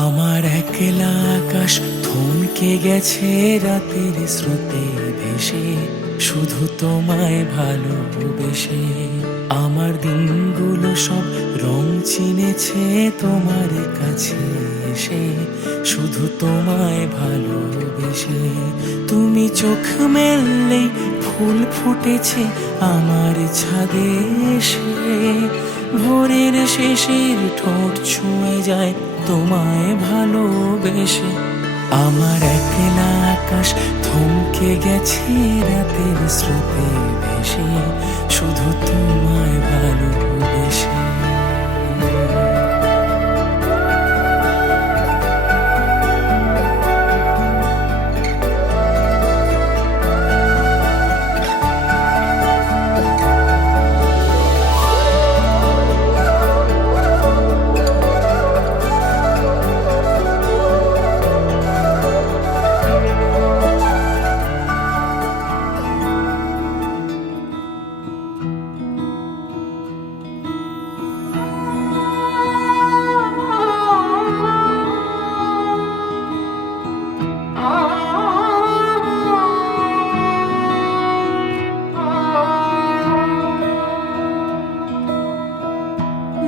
আমার একলা আকাশ থমকে গেছে রাতের স্রোতে ভেসে, শুধু তোমায় ভালোবেসে। আমার দিনগুলো সব রং চিনেছে তোমার কাছে এসে, শুধু তোমায় ভালোবেসে। তুমি চোখ মেললেই ফুল ফুটেছে আমার ছাদে এসে, ভোরের শেষের ঠোঁট ছুঁয়ে যায় তোমায় ভালোবেসে। আমার একলা আকাশ থমকে গেছে রাতের স্রোতে ভেসে, শুধু তোমায় ভালোবেসে।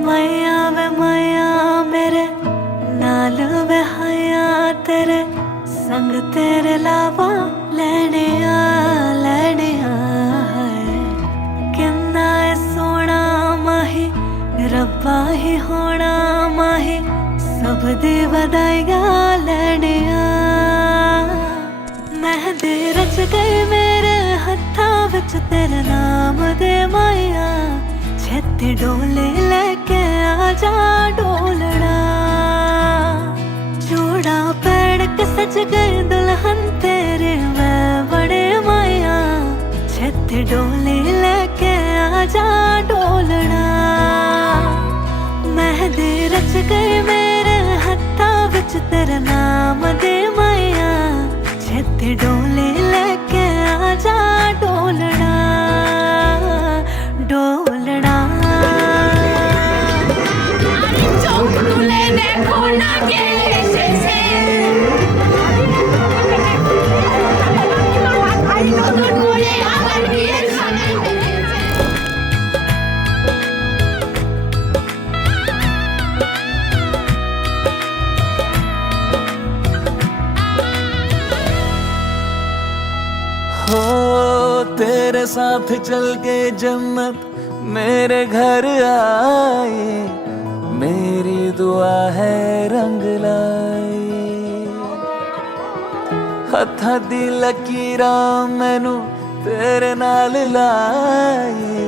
मैया वे मैया मेरे नाल वे हया तेरे संग, तेरे लावा लैने आ किन्ना है सोना माही रब्बा ही होना माही, सब दी बधाइया लैने आ। मेहंदी रच गई मेरे हत्था विच तेरे नाम दे माया, छेती डोले लेके आजा डोलना। जोड़ा पैर के सज गए दुल्हन तेरे मैं बड़े माया, छेती डोले लेके आजा डोलना। मेहंदी रच गई मेरे हत्था विच तेरे नाम दे माया, छेती डोले लेके आजा डोलना डोलना। তুলে দেখো না কে এসেছে, নতুন করে আবার বিয়ের সময় বেরিয়েছে। हो तेरे साथ चल के जन्नत मेरे घर आए, मेरी दुआ है रंग लाए। हथा दी लकीरा मैनू तेरे नाल लाए,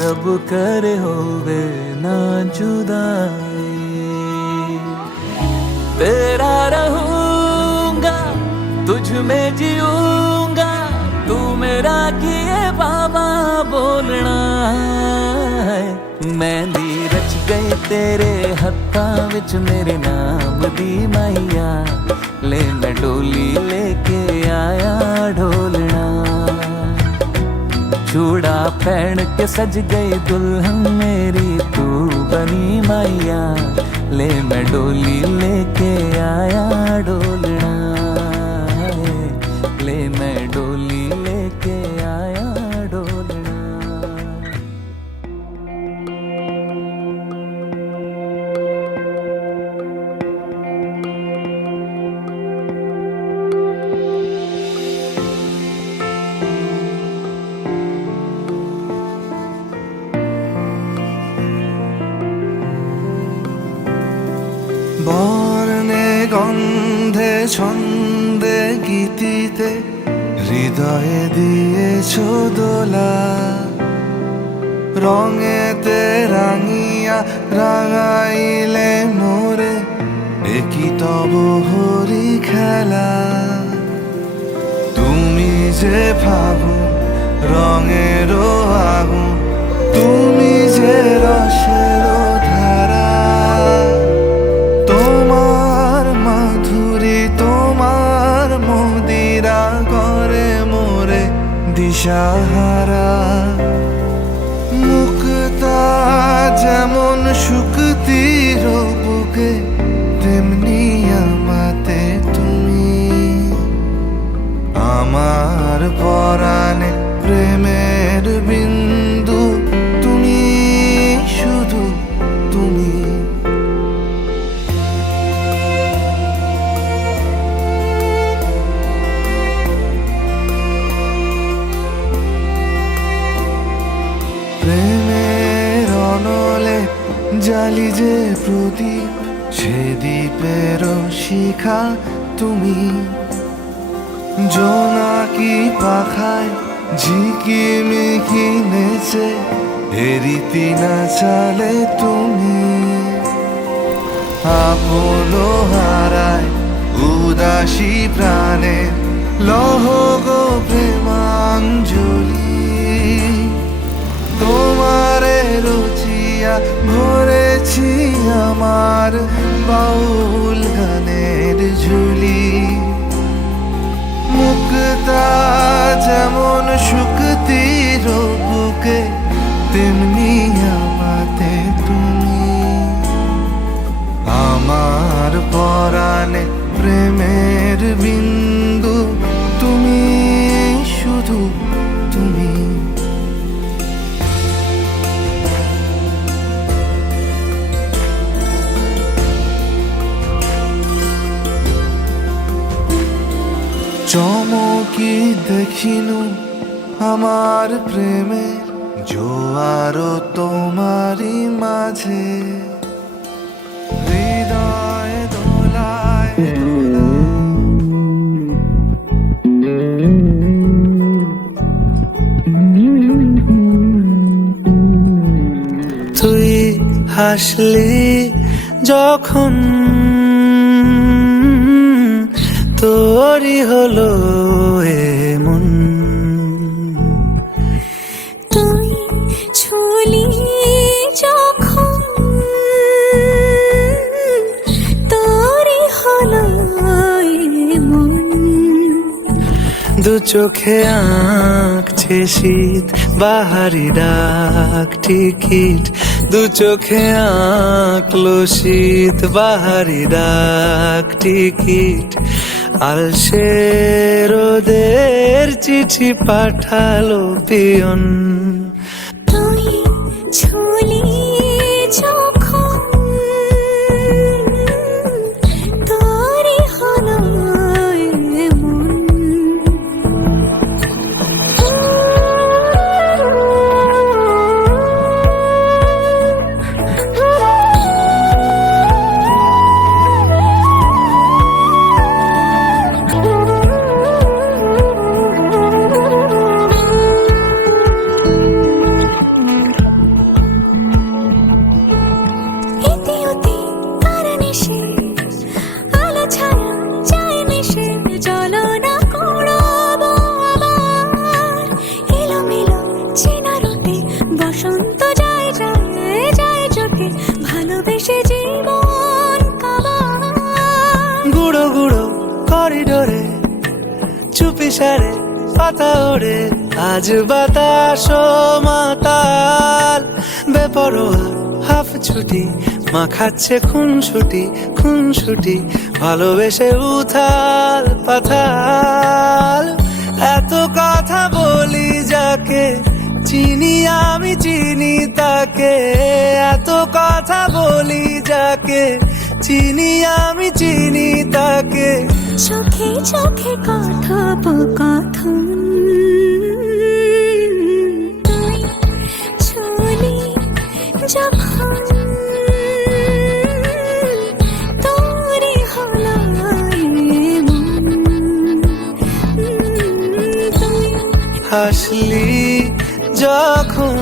रब करे होवे ना जुदाई। तेरा रहूंगा तुझ में जीऊंगा, तू मेरा किए बाबा बोलना है। मेहंदी रच गई तेरे हत्था विच मेरे नाम दी माइया, ले मैं डोली लेके आया ढोलना। चूड़ा पहन के सज गई दुल्हन मेरी तू बनी माइया, ले मैं डोली लेके आया डोलना। ले मैं डोली लेके आया डोलना। বর্ণে গন্ধে ছন্দে গীতিতে হৃদয়ে দিয়েছ দোলা, রঙেতে রাঙিয়া রাঙাইলে মোরে একই তব হরি খেলা। তুমি যে ফাগুন রঙেরও আগুন, তুমি যে রসের ধারা, তোমার মাধুরী তোমার মদিরা করে মোরে দিশাহারা। মুক্তা যেমন শুকতির বুকে তেমনি আমার পরাণে প্রেমের বিন্দু তুমি, শুধু তুমি। প্রেমের অনলে জালি যে প্রদীপ, সে দ্বীপের শিখা তুমি। জোনাকি পাখায় ঝিকিমিকি নেচে হেরিতি না চালে তুমি। আপন হারায় উদাসী প্রাণে লহ গো প্রেমাঞ্জলি। তোমারে রচিয়া ভরেছি আমার বাউল গানের ঝুলি। মুক্তা যেমন শুকতির বুকে, তেমনি আমাতে তুমি। আমার পরাণে প্রেমের বিন্দু তুমি, শুধু তুমি। চমকি দেখিনু আমার প্রেমের জোয়ার তোমারই মাঝে। হৃদয় দোলায় তুই হাসলি যখন তোরই হলো এমন। তুই ছুলি যখন তোরই হলো এমন। দু চোখে আঁকছে শীত বাহারি ডাক টিকিট। দু চোখে আঁকলো শীত বাহারি ডাক টিকিট। আলসে রোদের চিঠি পাঠালো পিয়ন। তুই ছুলি যখন তোরই হলো এমন। বসন্ত যায় যায় যায় চোখে, ভালোবেসে জীবন কাবার। গুঁড়ো গুঁড়ো করিডোরে চুপি সারে পাতা ওড়ে। আজ বাতাস মাতাল বেপরোয়া হাফ ছুটি। মাখাচ্ছে খুনসুটি ভালোবেসে উথাল পাথাল। এত কথা বলি যাকে চিনি আমি চিনি তাকে। এত কথা বলি যাকে চিনি আমি চিনি তাকে। চোখে চোখে কথোপকথন। তুই ছুলি যখন তোরই হলো এমন। তুই হাসলি যখন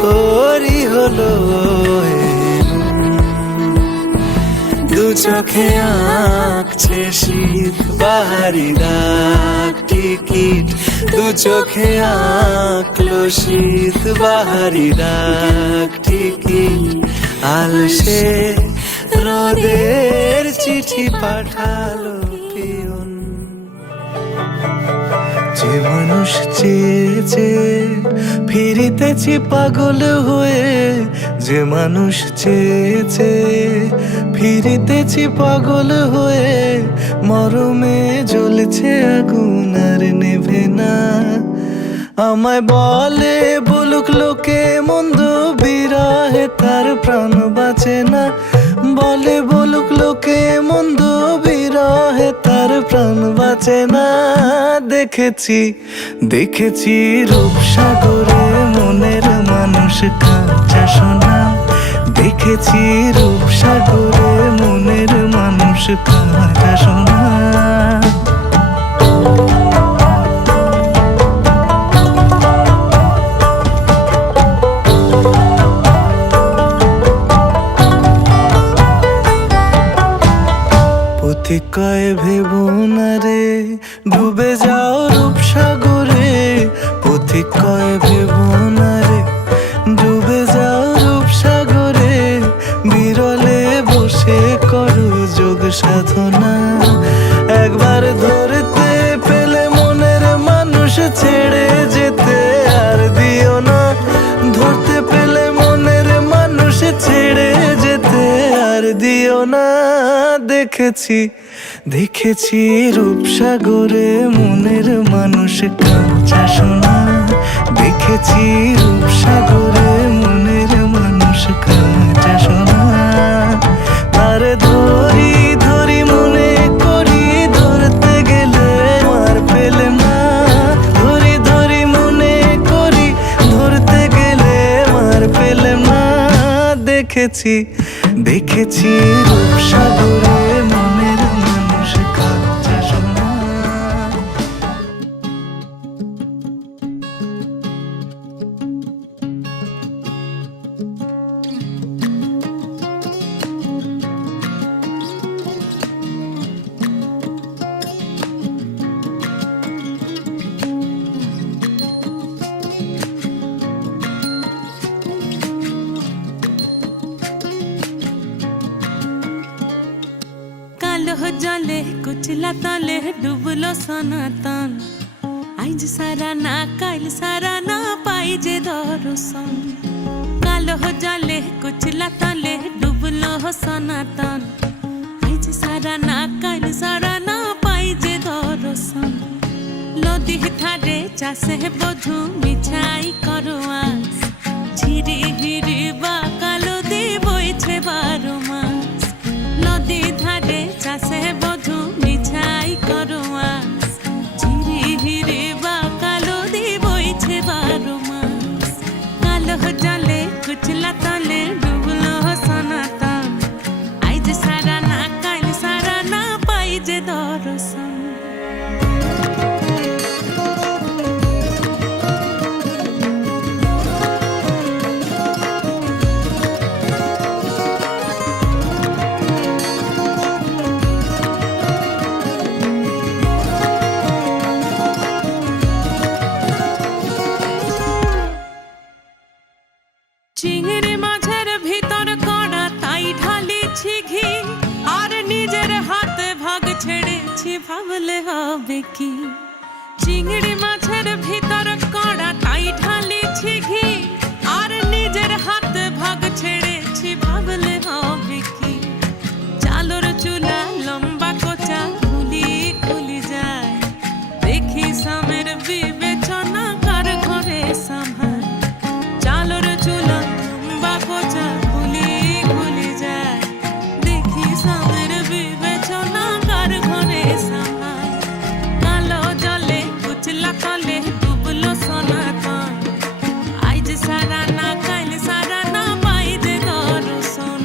তোরই হলো এমন। দু চোখে আঁকছে শীত বাহারি ডাক টিকিট। দু চোখে আঁকলো শীত বাহারি ডাক টিকিট। আলসে রোদের চিঠি পাঠালো পিয়ন। যে মানুষ চেয়েছে ফিরিতেছি পাগল হয়ে। যে মানুষ চেয়েছে ফিরিতেছি পাগল হয়ে, মরমে জ্বলছে আগুন আর নেভে না। আমায় বলে বলুক লোকে মন্দ, বিরহে তার প্রাণ বাঁচে না। বলে বলুক লোকে মন্দ, বিরহে তার প্রাণ বাঁচে না। দেখেছি দেখেছি রূপসাগরে মনের মানুষ কাঁচা সোনা। দেখেছি রূপসাগরে মনের মানুষ কাঁচা সোনা। পথিক কয় ভেবো না রে, ডুবে যাও রূপসাগরে। পথিক কয় ভেবো না রে, ডুবে যাও রূপসাগরে। বিরলে বসে করো যোগ সাধনা। একবার ধরতে পেলে মনের মানুষ ছেড়ে যেতে আর দিও না। ধরতে পেলে মনের মানুষ ছেড়ে যেতে আর দিও না। দেখেছি দেখেছি রূপসাগরে মনের মানুষ কাঁচা সোনা। দেখেছি রূপসাগরে মনের মানুষ কাঁচা সোনা। তার ধরি ধরি মনে করি, ধরতে গেলে মার পেলে না। ধরি ধরি মনে করি, ধরতে গেলে মার পেলে না। দেখেছি দেখেছি রূপসাগরে মনের মানুষ কাঁচা সোনা। জলে কুচলা তলে ডুবলো সনাতন। আইজ সারা না কাল সারা না পাই যে দর্শন। কালো জলে কুচলা তলে ডুবলো সনাতন। আইজ সারা না কাল সারা না পাই যে দর্শন। নদী ধারে চাষে বধু মিছাই করো আস। ঝিরি হিরি বা কালো দি বইছে 12 মাস। নদী ধারে চাষে বধু মিছাই করো আস। ঝিরি হিরি বা কালো দি বইছে 12 মাস। কালো জলে কুচলা তলে ডুবলো সনাতন। আইজ সারা না কাল সারা না পাই যে দর্শন। চিংড়ি মাছের ভিতর কড়া তাই ঢালিছি ঘি। আর নিজের হাতে ভাগ ছেড়েছি ভাবলে হবে কি। চিংড়ি মাছের ভিতর কড়া তাই ঢালিছি ঘি। আর নিজের হাতে ভাগ ছেড়েছি ভাবলে হবে কি। চালর চুলা লম্বা কোচা খুলি খুলি যায়। দেখি সামের বিবেচনা কার ঘরে সামাল। চালর চুলা লম্বা কোচা খুলি খুলি যায়। দেখি সামের বিবেচনা কার ঘরে সামাল। কালো জলে কুচলা তলে ডুবলো সনাতন। আইজ সারা না কাল সারা না পাই যে দর্শন।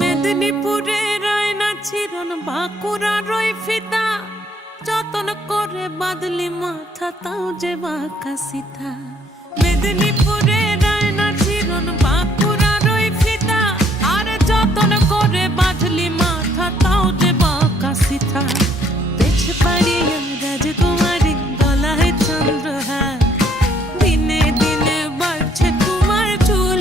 মেদিনীপুরে রায়না ছিরন বাঁকুড়া রই ফিতা। যতন করে বাদলি মাথা তাও যে বাঁকা সিথা। মেদিনীপুরে রায়না ছিরন বাঁকুড়া রই ফিতা। আর যতন করে বাদলি মাথা তাও যে বাঁকা সিথা। পেছ পাড়িয়া রাজকুমারী গলায় চন্দ্রহার। দিনে দিনে বাড়ছে তোমার চুল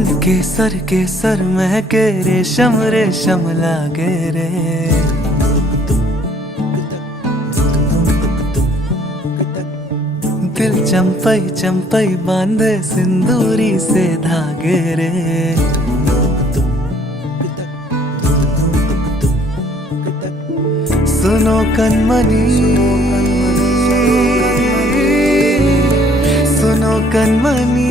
मन के सर महके रेशम रेशम लागे रे। दिल चंपई चंपई बांधे सिंदूरी से धागे रे। सुनो कनमनी सुनो कनमनी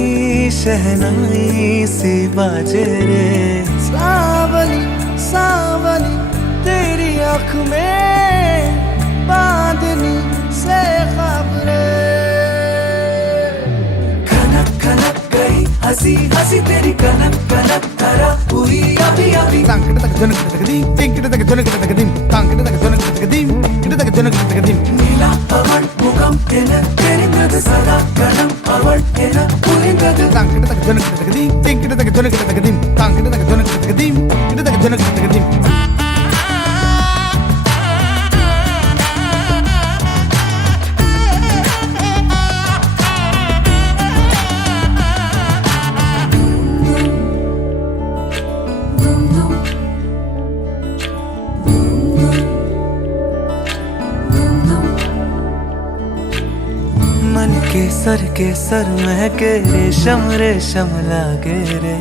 शहनाई सी बाजे रे। सावली सावली तेरी आँख में बांधनी से ख्वाब रे। खनक खनक गई हंसी हंसी तेरी कनक कनक धरा हुई अभी अभी। नीला पवन मुगम तेन तेरी मृद सदा गणम पवन तेन पुलिंगद। मन के सर महके रेशम रेशम लागे रे।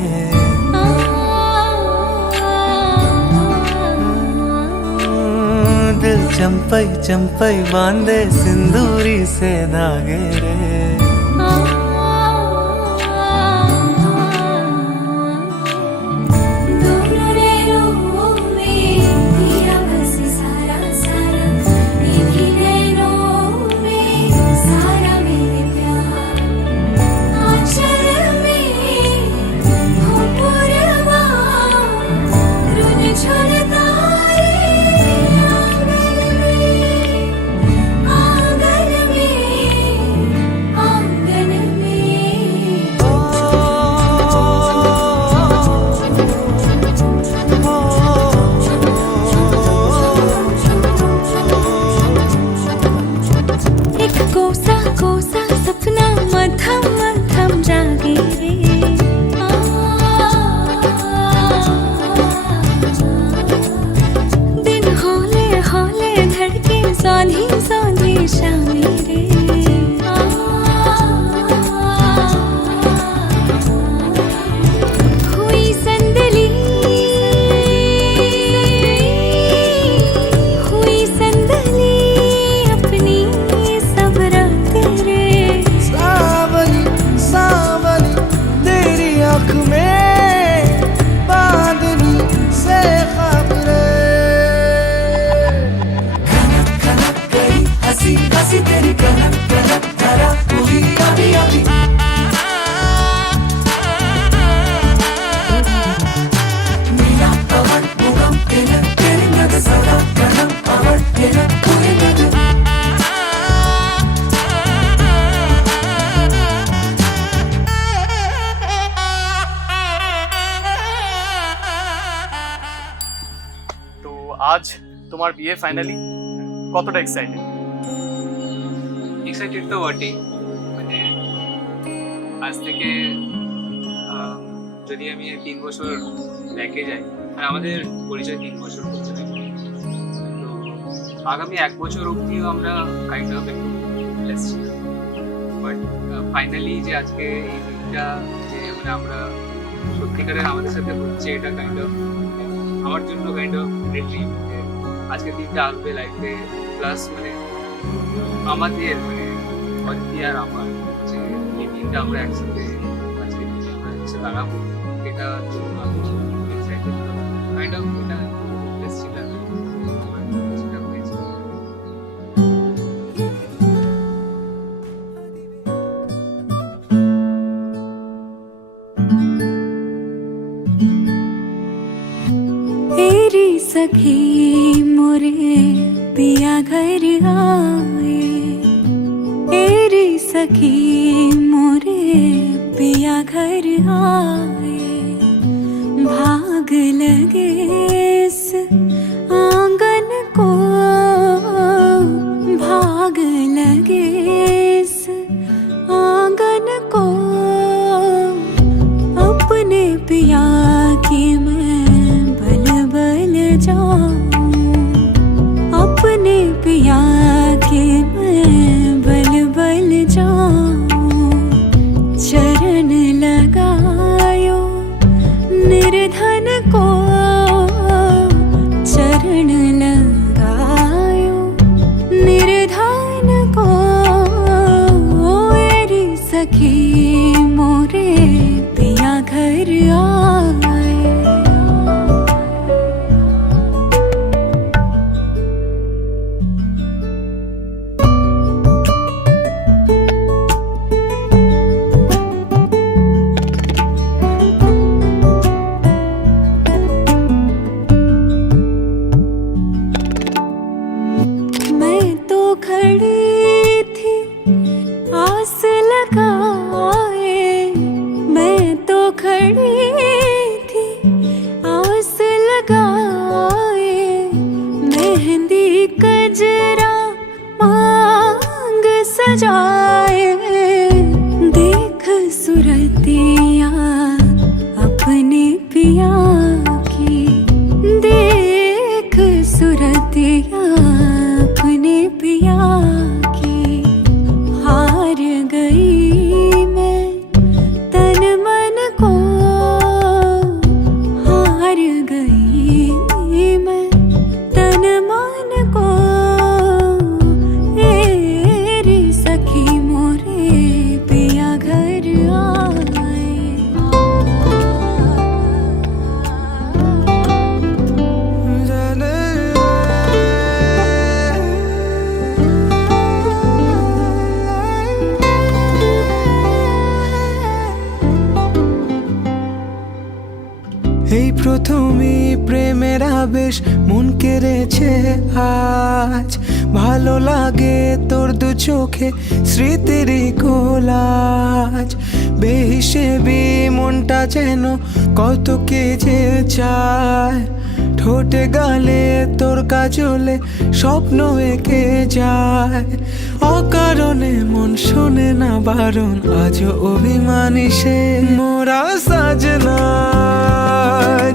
दिल चंपई चंपई बांधे सिंदूरी से धागे रे। আজ তোমার বিয়ে ফাইনালি, কতটা এক্সাইটেড? এক্সাইটেড তো বটেই, মানে আজ থেকে যদি আমি 3 বছর ব্যাকে যাই, আর আমাদের পরিচয় 3 বছর হচ্ছে, তো আগামী 1 বছর অবধিও আমরা কাইন্ড অফ একটু ব্লেসড ছিলাম, বাট ফাইনালি যে আজকে এই দিনটা যে মানে আমরা সত্যিকারের আমাদের সাথে হচ্ছে, এটা কাইন্ড অফ আমার জন্য কাইন্ড অফ ড্রিম। আজকের দিনটা আসবে লাইফে, প্লাস মানে আমাদের মানে অদিতি আর আমার যে এই দিনটা আমরা একসাথে আজকে আমরা একসাথে দাঁড়াবো, এটার জন্য আমি এক্সাইটেড কাইন্ড অফ। এটা ছিলাম যেটা হয়েছে। सखी मोरे पिया घर आए, तेरी सखी मोरे पिया घर आए। भाग लगे इस आंगन को, भाग लगे इस आंगन को, अपने लगाए मेहंदी कजरा मांग सजाए देख सुरतिया अपने पिया की देख सुरतिया अपने पिया की हार गई मैं तन मन को हार गई मैं तन मन को रे सखी मोरे पिया घर आए এই প্রথমই প্রেমের আবেশ মন কেড়েছে আজ ভালো লাগে তোর দু চোখে স্মৃতির কোলাজ বেহিসেবি মনটা যেন কত কে যে চায় ঠোঁটে গালে তোর কাজলে স্বপ্ন এঁকে যায় অকারণে মন শোনে না বারণ আজও অভিমানী সে মোরা সাজনা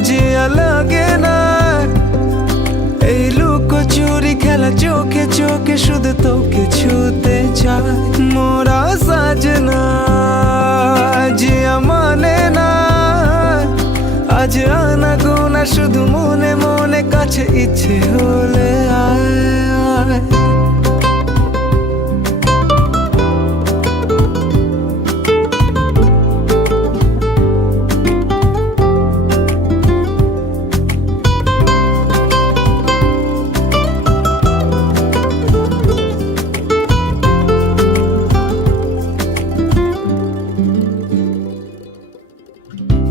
জিয়া লাগে না এই লুকোচুরি খেলা চোখে চোখে শুধু তোকে ছুতে চায় মোরা সাজনা জিয়া মানে না আজ আনা গোনা শুধু মনে মনে কাছে ইচ্ছে হলে আয় আয়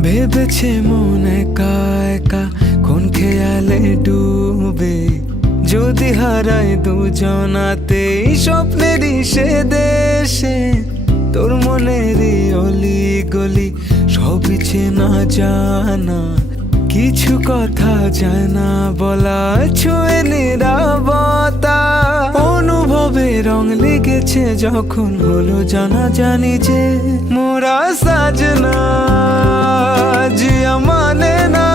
ভেবেছে মন একা একা কোন খেয়ালে ডুবে যদি হারায় দুজনাতে স্বপ্নেরই সে দেশে তোর মনেরই অলি গলি সবই চেনা জানা কিছু কথা যায় না বলা ছুঁয়ে নিরাপত্তা অনুভবে রং লেগেছে যখন হলো জানা জানি যে মোরা সাজনা জিয়া মানে না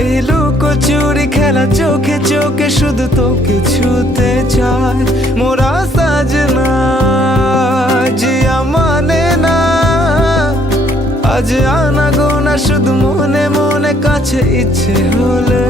এই লুকোচুরি খেলা চোখে চোখে শুধু তোকে ছুতে চায় মোরা সাজনা জিয়া মানে না আজ আনা গোনা শুধু মনে মনে কাছে ইচ্ছে হলে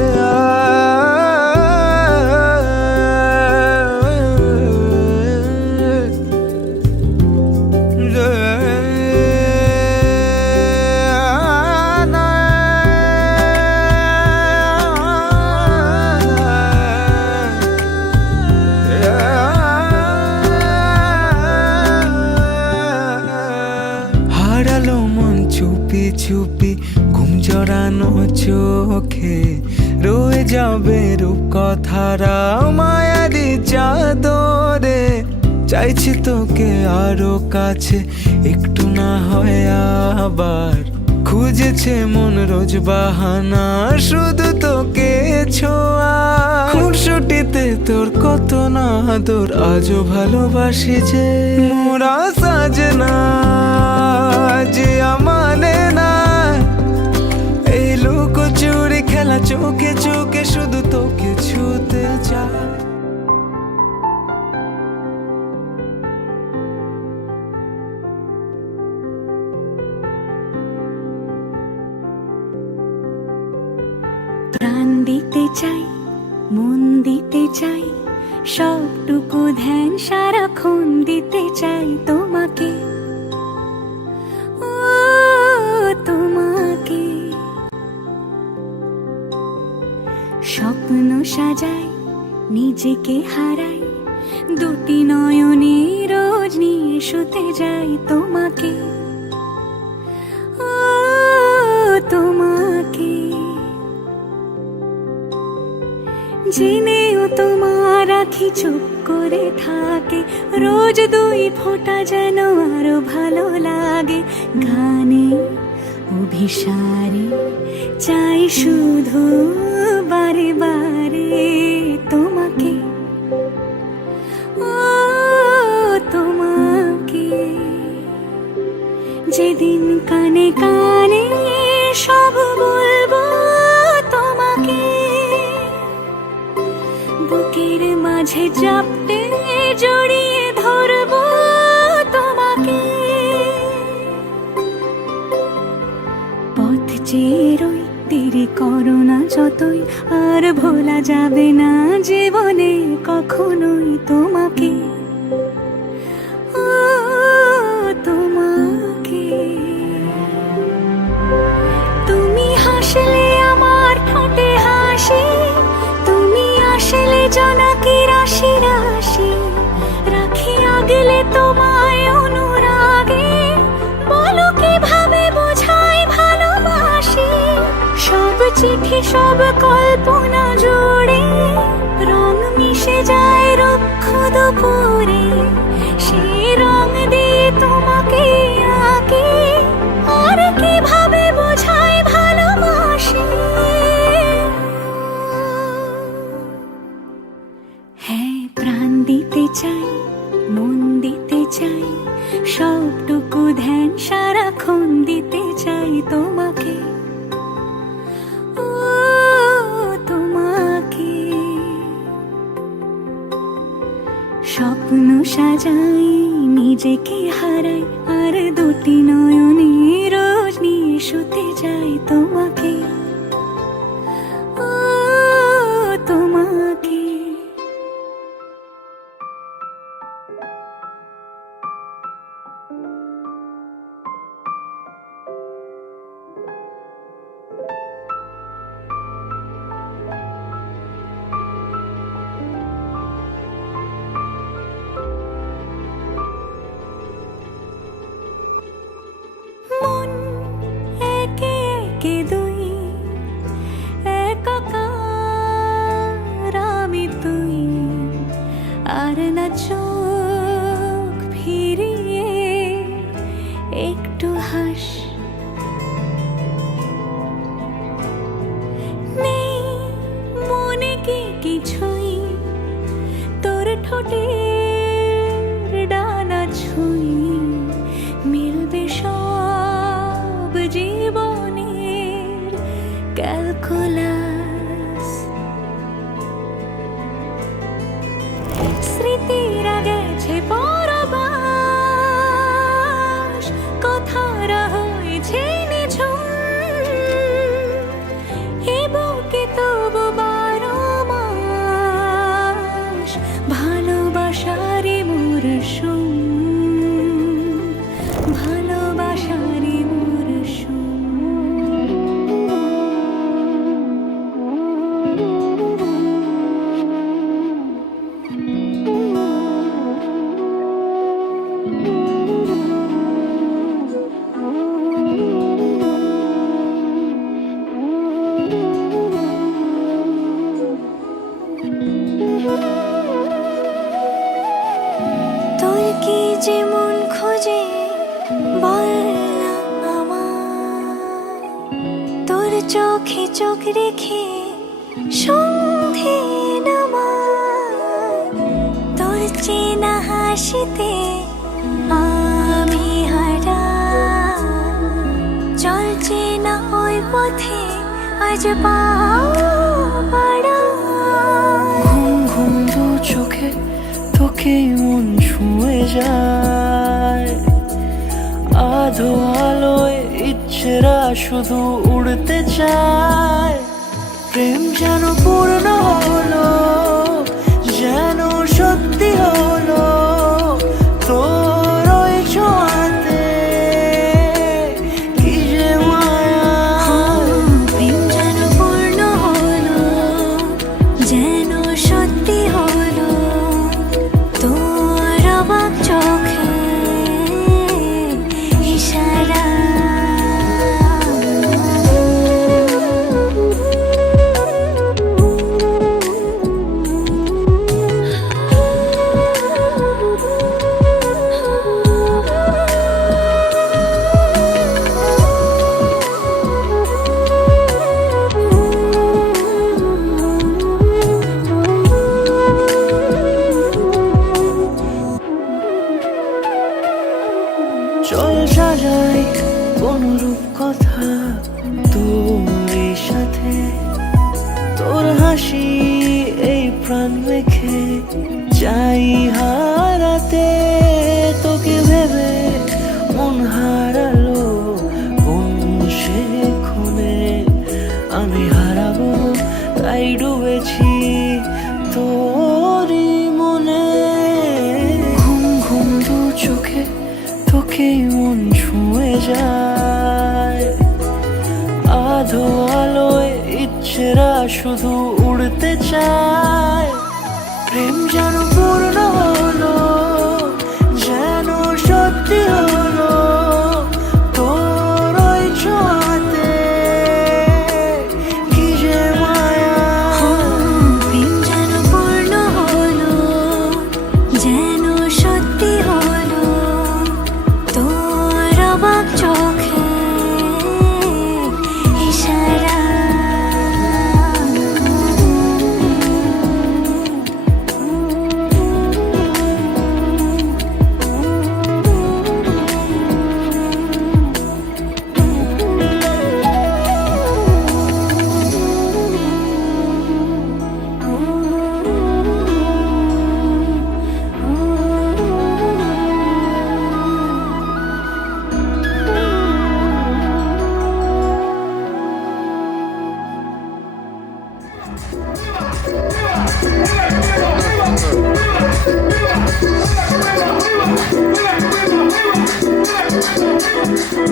হারালো মন চুপি চুপি ঘুম জড়ানো চোখে রয়ে যাবে রূপ কথারা মায়ারি চাদরে চাইছি তোকে আরো কাছে একটু না হয় আবার খুঁজেছে মন রোজ বাহানা শুধু তোকে ছোঁয়া খুনসুটিতে তোর কত না তোর আজও ভালোবাসি যে মোরা সাজনা জিয়া মানে না এই লুকোচুরি খেলা চোখে চোখে শুধু তোকে ছুতে চায় প্রাণ দিতে চাই মন দিতে চাই সবটুকু ধ্যান সারাক্ষণ দিতে চাই তোমাকে ও তোমাকে স্বপ্ন সাজাই নিজেকে হারাই দুটি নয়নে রোজ নিয়ে শুতে যাই তোমাকে ও তোমাকে জেনেও তোমার আখি চুপ করে থাকে রোজ দুই ফোঁটা যেন আরো ভালো লাগে গানে অভিসারে চাই শুধু বারে বারে তোমাকে, ও তোমাকে। যেদিন কানে কানে সব বলবো তোমাকে, বুকের মাঝে চাপতে জড়িয়ে ধরবো তোমাকে। পথ চেরোই দেরি করো না যতই, আর ভোলা যাবে না জীবনে কখনোই তোমাকে, ও তোমাকে। তুমি হাসলে আমার ঠোঁটে হাসি, তুমি আসলে জোনাকি রাশি রাশি, রাখি আগলে তোমায় অনুরাগে, বলো কিভাবে বোঝাই ভালোবাসি। সব চিঠি সব কল্পনা জুড়ে রং মিশে যায় রুক্ষ দুপুরে, সেই রং দিয়ে তোমাকে আঁকি, আর কিভাবে বোঝাই ভালোবাসি। হ্যাঁ, প্রাণ দিতে চাই, মন দিতে চাই, সবটুকু ধ্যান সারাক্ষণ দিতে চাই তোমাকে, ও তোমাকে। স্বপ্ন সাজাই, নিজেকে হারাই, আর দুটি নয়নে রোজ নিয়ে শুতে যাই তোমাকে, ও তোমাকে। মন একে একে দুই, একাকার আমি তুই, আর না চোখ ফিরিয়ে একটু হাস। নেই মনে কি কিছুই, তোর ঠোঁটের ডানা ছুঁই, মিলবে সব জীবনের ক্যালকুলাস। স্মৃতিরা গেছে পরবাস, কথারা হয়েছে নিঝুম, এ বুকে তবু 12 মাস ভালোবাসারই মরশুম, ভালোবাসারই মরশুম। তোর কি যে মন খোঁজে বল না আমার, তোর চোখে চোখ রেখে সন্ধে নামার, তোর চেনা হাসিতে আমি হারা, চলছে না ওই পথে আজ পাও পাড়া। ঘুম ঘুম দু চোখে তোকে মন ছুঁয়ে যায়, আধো আলোয় ইচ্ছেরা শুধু উড়তে চায়। প্রেম যেন পূর্ণ হলো, যেন সত্যি হলো, তোর ওই ছোঁয়াতে কি যে মায়া। প্রেম যেন পূর্ণ হলো, যেন সত্যি হলো, তোর অবাক চোখে ইশারা। প্রাণ মেখে চাই হারাতে তোকে ভেবে মন হারালো কোন সে খুনে আমি হারাবো তাই ডুবেছি তোরই মনে ঘুম ঘুম দু চোখে তোকেই মন ছুঁয়ে যায় আধো আলোয় ইচ্ছেরা শুধু উড়তে চায় প্রেম যেন পূর্ণ হলো যেন সত্যি হলো তোর ওই ছোঁয়াতে কি যে মায়া প্রেম যেন পূর্ণ হলো যেন সত্যি হলো তোর অবাক চোখে ইশারা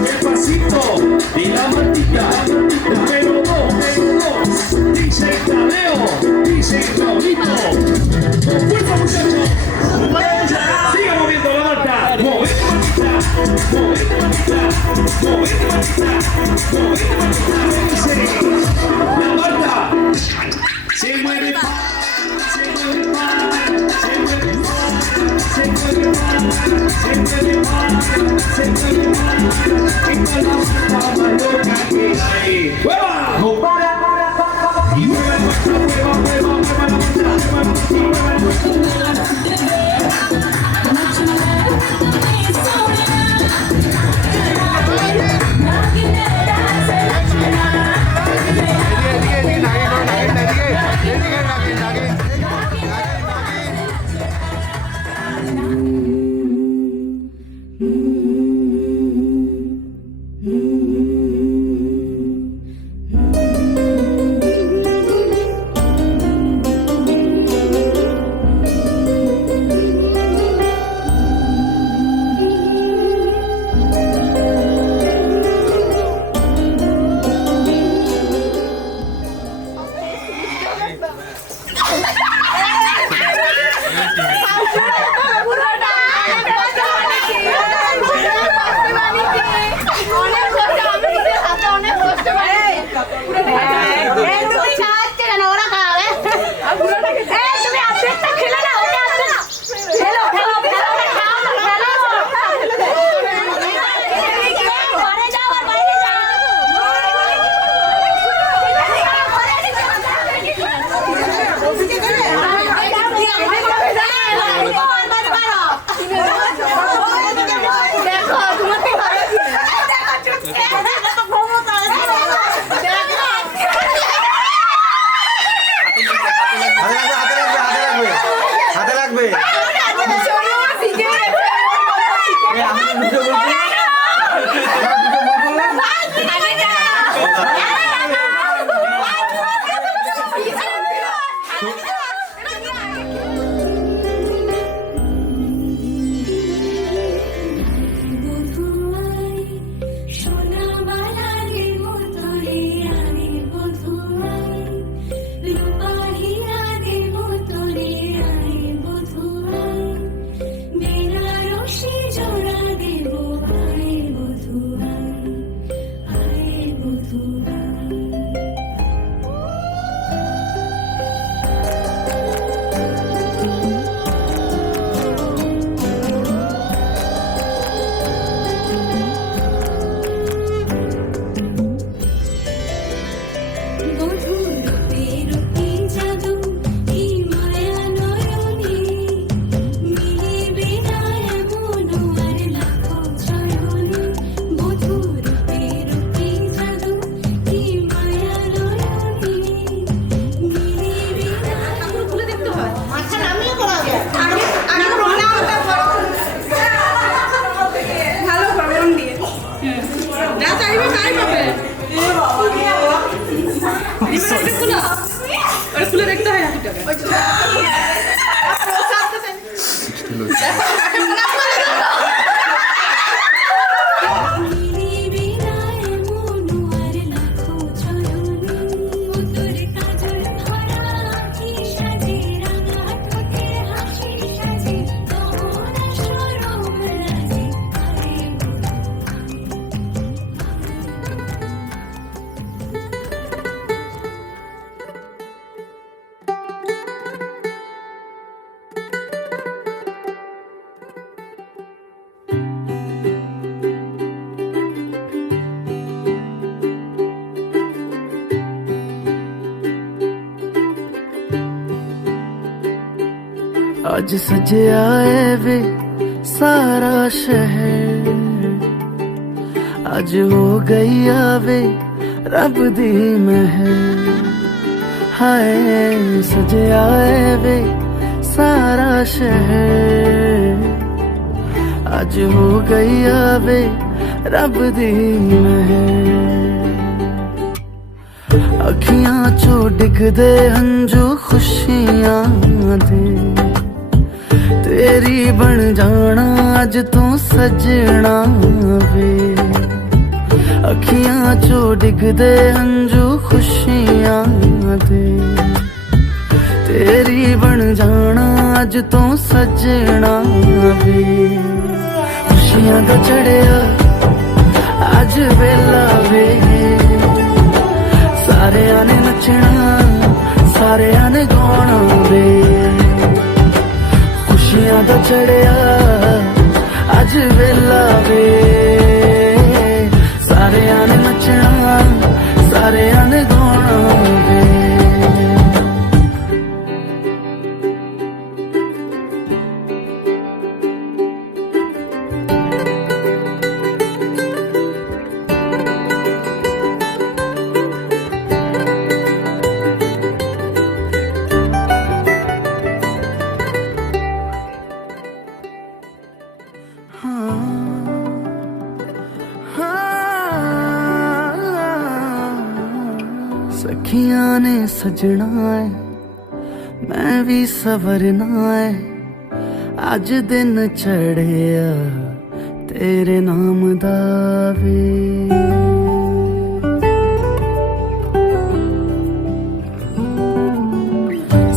Despacito, de la Martita, número 2, DJ Tadeo, DJ Pablito. Con fuerza, muchachos. Siga moviendo la Marta. Movete, Martita. Movete, Martita. Movete, Martita. Movete, Martita. La Marta se mueve pa, se mueve pa, se mueve pa, se mueve pa, se mueve pa, se mueve pa. Y con la Marta más loca que hay. ¡Hueva! Y mueve la Marta, mueva, mueva, mueva la Marta, mueva la Marta, mueva la Vamos, आज सजया है वे सारा शहर, आज हो गई आवे रब दी महर। हाय सजया है वे सारा शहर, आज हो गई आवे रब दी महर। अखियां चो डिगदे हंजू खुशियां दे, तेरी बन जाना अज तू सजना वे। अखियां चो डिगदे हंजू खुशियां दे, तेरी बन जाना अज तू सजना वे। खुशियां दा चढ़िया अज वेला वे, सारे ने नचना सारे ने गाना वे। खुशियां दा चढ़िया अज वेला वे, सारे ने नचना सारे ने गाना वे। सखियां ने सजना है मैं भी सवरना है, अज दिन चढ़िया तेरे नाम दा वे।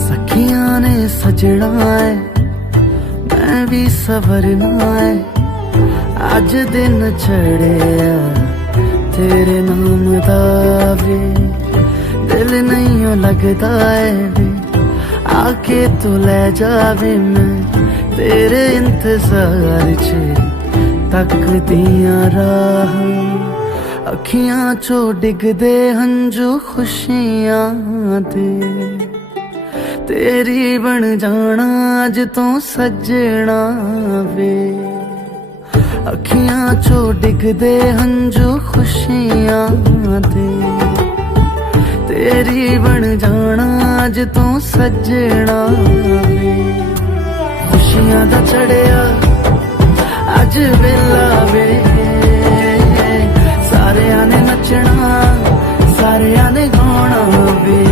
सखियां ने सजना है मैं भी सवरना है, अज दिन चढ़िया तेरे नाम दा वे। दिल नहीं लगता है वे, आके तू ले जावे मैं तेरे इंतजार च तकदियां राह। अखियां चो डिगदे हंजू खुशियां दे, तेरी बन जाना अज तू सजना वे। अखियां चो डिगदे हंजू खुशियां दे, तेरी बन जाना अज तू सजना वे। खुशियां दा चढ़िया अज वेला वे, सारे ने नचना सारे ने गाना वे।